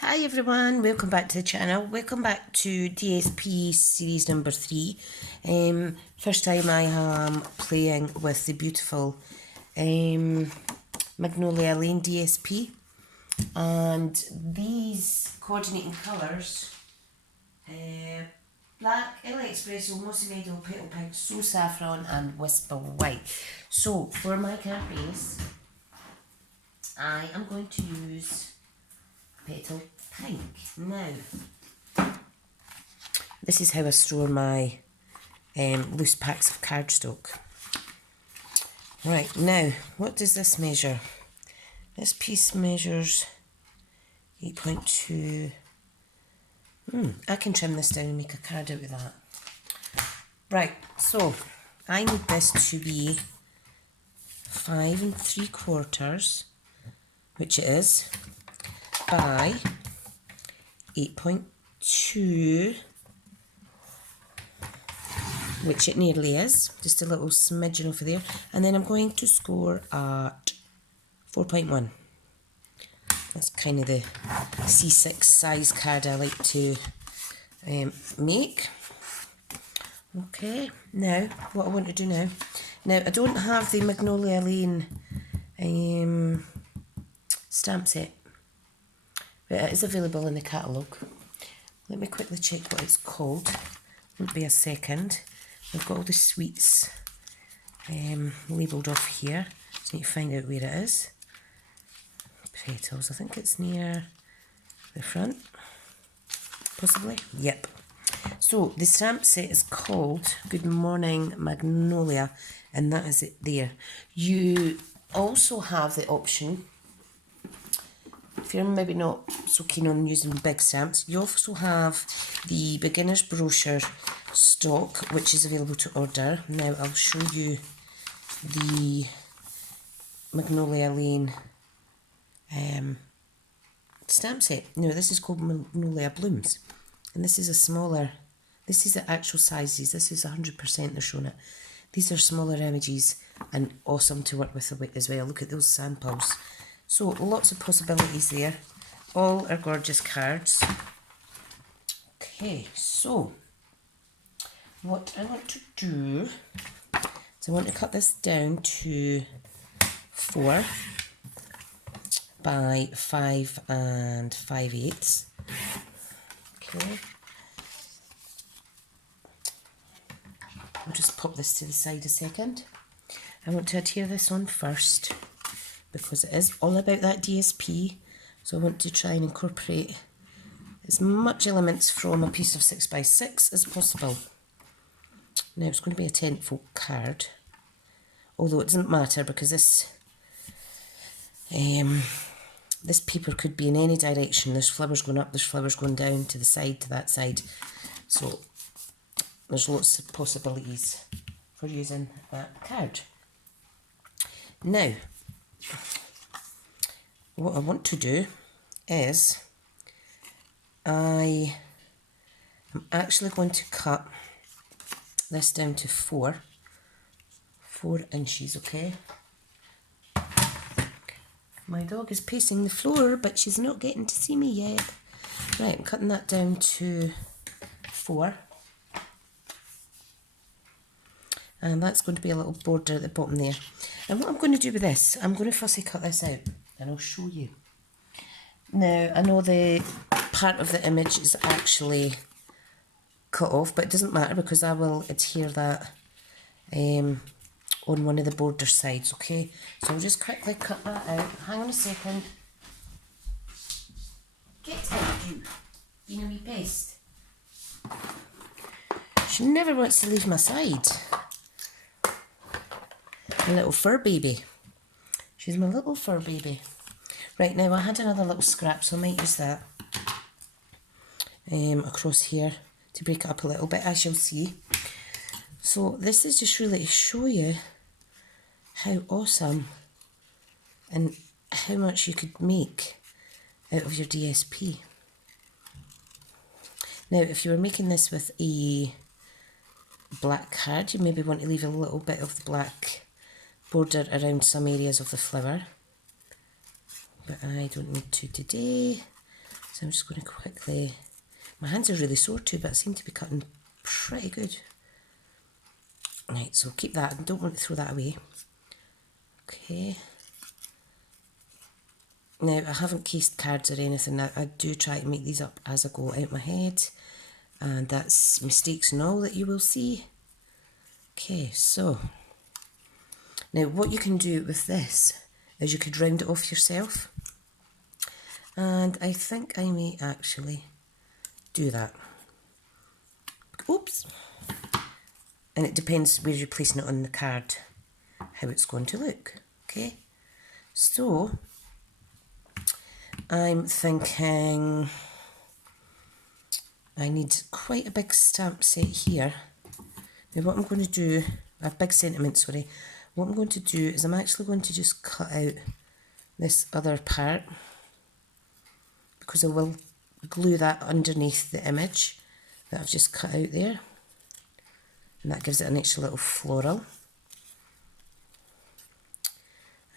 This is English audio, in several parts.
Hi everyone, welcome back to the channel. Welcome back to DSP series number 3. First time I am playing with the beautiful Magnolia Lane DSP, and these coordinating colours, black, LA Espresso, Mossy Meadow, Petal Pink, So Saffron and Whisper White. So for my card base, I am going to use Petal Pink. Now, this is how I store my loose packs of cardstock. Right, now, what does this measure? This piece measures 8.2. I can trim this down and make a card out of that. Right, so I need this to be 5 3/4, which it is, by 8.2, which it nearly is, just a little smidgen over there, and then I'm going to score at 4.1. That's kind of the C6 size card I like to make. Okay, now what I want to do now I don't have the Magnolia Lane stamp set, but it is available in the catalogue. Let me quickly check what it's called. Won't be a second. I've got all the sweets labelled off here, so I need to find out where it is. Petals, I think it's near the front, possibly. Yep. So the stamp set is called Good Morning Magnolia, and that is it there. You also have the option, if you're maybe not so keen on using big stamps, you also have the beginner's brochure stock, which is available to order. Now I'll show you the Magnolia Lane stamp set. Now this is called Magnolia Blooms, and this is a smaller, this is the actual sizes, this is 100% they're showing it. These are smaller images and awesome to work with as well. Look at those samples. So lots of possibilities there. All are gorgeous cards. Okay, so what I want to do is I want to cut this down to 4 by 5 5/8. Okay. I'll just pop this to the side a second. I want to adhere this on first, because it is all about that DSP, so I want to try and incorporate as much elements from a piece of 6x6 as possible. Now it's going to be a 10-fold card, although it doesn't matter because this this paper could be in any direction. There's flowers going up, there's flowers going down, to the side, to that side, so there's lots of possibilities for using that card. Now, what I want to do is I am actually going to cut this down to 4 inches, okay? My dog is pacing the floor, but she's not getting to see me yet. Right, I'm cutting that down to 4. And that's going to be a little border at the bottom there. And what I'm going to do with this, I'm going to fussy cut this out, and I'll show you. Now, I know the part of the image is actually cut off, but it doesn't matter because I will adhere that on one of the border sides, okay? So I'll just quickly cut that out. Hang on a second. Get out, you. You know me best. She never wants to leave my side. A little fur baby. She's my little fur baby. Right, now I had another little scrap, so I might use that across here to break it up a little bit, as you'll see. So this is just really to show you how awesome and how much you could make out of your DSP. Now, if you were making this with a black card, you maybe want to leave a little bit of the black border around some areas of the flower, but I don't need to today, So I'm just going to quickly, my hands are really sore too, but I seem to be cutting pretty good. Right, so keep that, I don't want to throw that away. Okay. Now, I haven't cased cards or anything. I do try to make these up as I go out my head. And that's mistakes and all that you will see. Okay, so. Now, what you can do with this is you could round it off yourself. And I think I may actually do that. Oops. And it depends where you're placing it on the card, how it's going to look. Okay. So, I'm thinking I need quite a big stamp set here. Now what I'm going to do, a big sentiment, sorry. What I'm going to do is I'm actually going to just cut out this other part, because I will glue that underneath the image that I've just cut out there. And that gives it an extra little floral.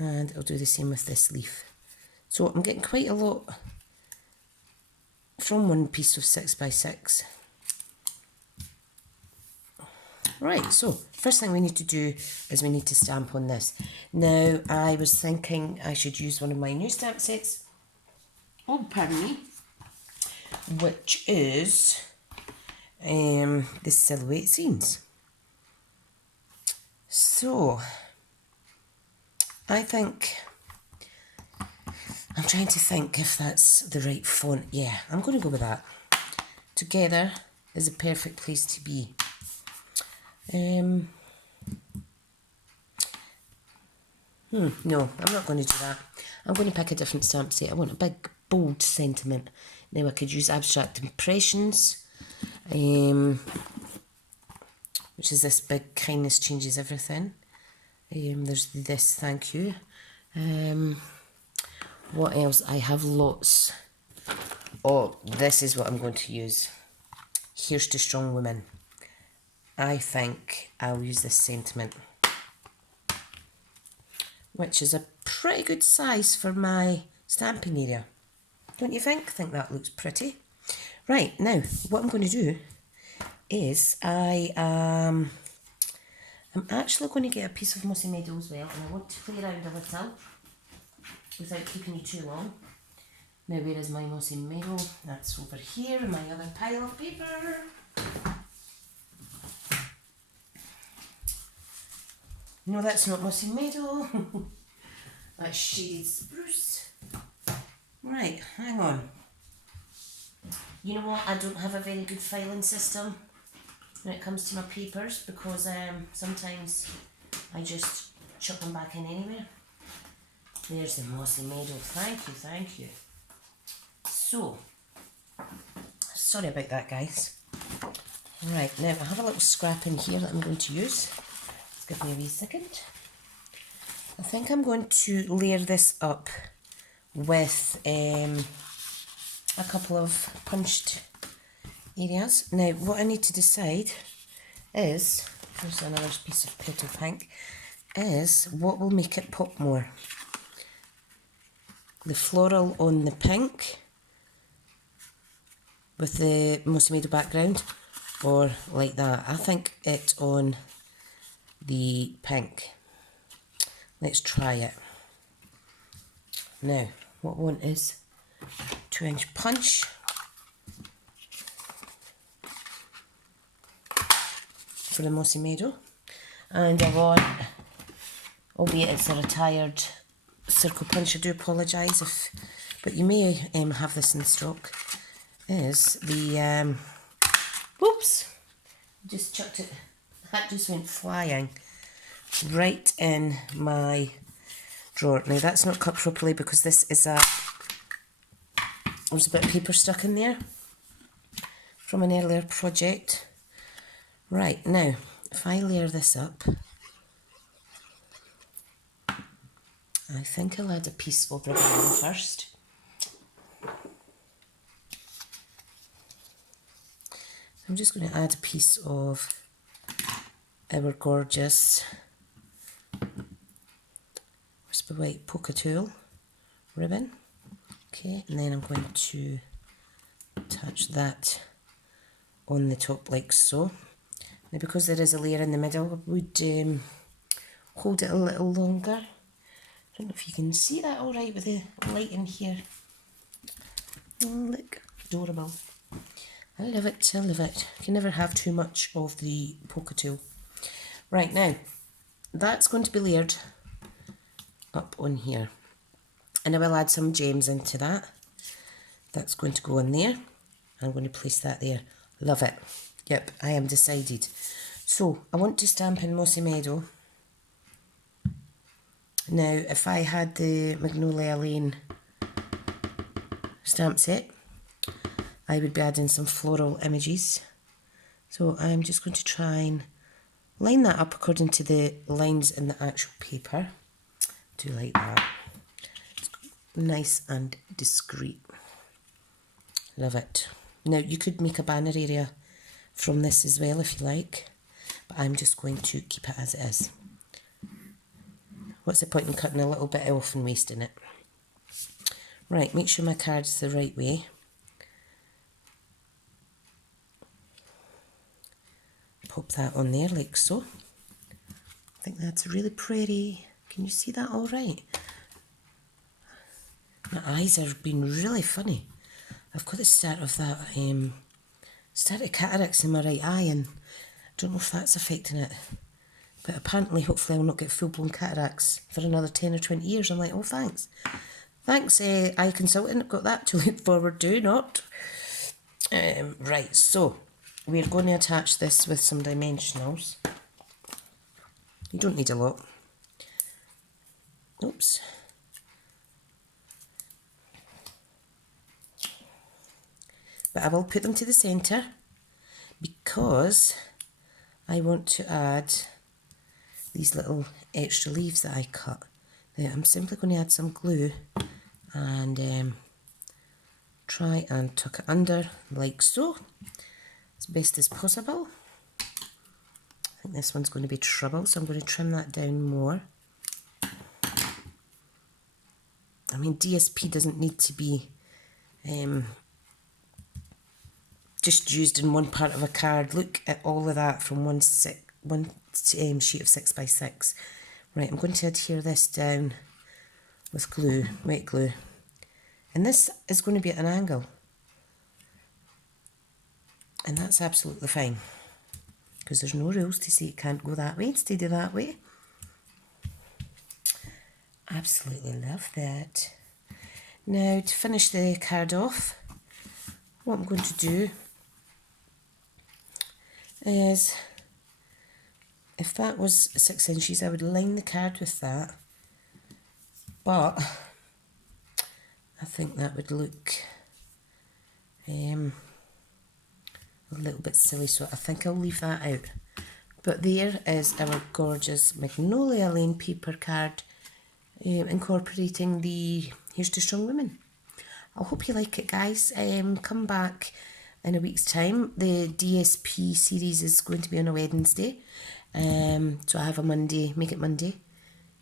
And I'll do the same with this leaf. So I'm getting quite a lot from one piece of 6x6. Right, so first thing we need to do is we need to stamp on this. Now, I was thinking I should use one of my new stamp sets. Oh, pardon me. Which is the silhouette scenes. So, I think, I'm trying to think if that's the right font. Yeah, I'm going to go with that. Together is a perfect place to be. No, I'm not going to do that. I'm going to pick a different stamp set. I want a big, bold sentiment. Now I could use Abstract Impressions, which is this big kindness changes everything. There's this, thank you. What else? I have lots. Oh, this is what I'm going to use. Here's to Strong Women. I think I'll use this sentiment, which is a pretty good size for my stamping area. Don't you think? I think that looks pretty. Right, now, what I'm going to do is I'm actually going to get a piece of Mossy Meadow as well, and I want to play around a little without keeping you too long. Now, where is my Mossy Meadow? That's over here in my other pile of paper. No, that's not Mossy Meadow. That's Shaded Spruce. Right, hang on. You know what? I don't have a very good filing system when it comes to my papers, because sometimes I just chuck them back in anywhere. There's the Mossy Meadow. Thank you. So, sorry about that, guys. Right, now I have a little scrap in here that I'm going to use. Just give me a wee second. I think I'm going to layer this up with a couple of punched areas. Now, what I need to decide is, here's another piece of petal pink, is what will make it pop more. The floral on the pink with the Mossy Meadow background, or like that. I think it on the pink. Let's try it. Now, what I want is 2-inch punch. For the Mossy Meadow. And I want, albeit it's a retired circle punch, I do apologise if, but you may have this in stock, is the, whoops, just chucked it, that just went flying right in my drawer. Now that's not cut properly because this is there's a bit of paper stuck in there from an earlier project. Right, now, if I layer this up, I think I'll add a piece of ribbon on first. I'm just going to add a piece of our gorgeous Whisper White Polka Tool ribbon. Okay, and then I'm going to attach that on the top like so. Now because there is a layer in the middle, I would hold it a little longer. I don't know if you can see that all right with the light in here. Oh, look, adorable. I love it, I love it. You can never have too much of the poker tool. Right, now, that's going to be layered up on here. And I will add some gems into that. That's going to go in there. I'm going to place that there. Love it. Yep, I am decided. So, I want to stamp in Mossy Meadow. Now, if I had the Magnolia Lane stamp set, I would be adding some floral images. So I'm just going to try and line that up according to the lines in the actual paper. Do like that. It's nice and discreet. Love it. Now you could make a banner area from this as well if you like, but I'm just going to keep it as it is. What's the point in cutting a little bit off and wasting it? Right, make sure my card's the right way. Pop that on there like so. I think that's really pretty. Can you see that all right? My eyes have been really funny. I've got the start of that, start of cataracts in my right eye, and I don't know if that's affecting it. But apparently, hopefully I'll not get full-blown cataracts for another 10 or 20 years. I'm like, oh, thanks. Thanks, eye consultant. I've got that to look forward to, not. Right, so we're going to attach this with some dimensionals. You don't need a lot. Oops. But I will put them to the centre because I want to add these little extra leaves that I cut. Now I'm simply going to add some glue and try and tuck it under like so, as best as possible. I think this one's going to be trouble, so I'm going to trim that down more. I mean, DSP doesn't need to be just used in one part of a card. Look at all of that from one sheet of 6x6. Right, I'm going to adhere this down with glue, wet glue. And this is going to be at an angle. And that's absolutely fine, because there's no rules to say it can't go that way instead of that way. Absolutely love that. Now, to finish the card off, what I'm going to do is, if that was 6 inches, I would line the card with that, but I think that would look a little bit silly, so I think I'll leave that out. But there is our gorgeous Magnolia Lane paper card, incorporating the Here's to Strong Women. I hope you like it, guys. Come back in a week's time. The DSP series is going to be on a Wednesday. So I have a Monday, make it Monday,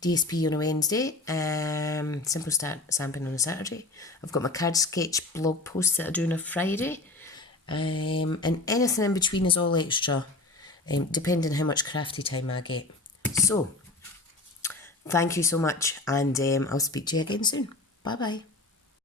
DSP on a Wednesday, Simple Start Stamping on a Saturday. I've got my card sketch blog posts that I do on a Friday, and anything in between is all extra, depending how much crafty time I get. So, thank you so much, and I'll speak to you again soon. Bye bye.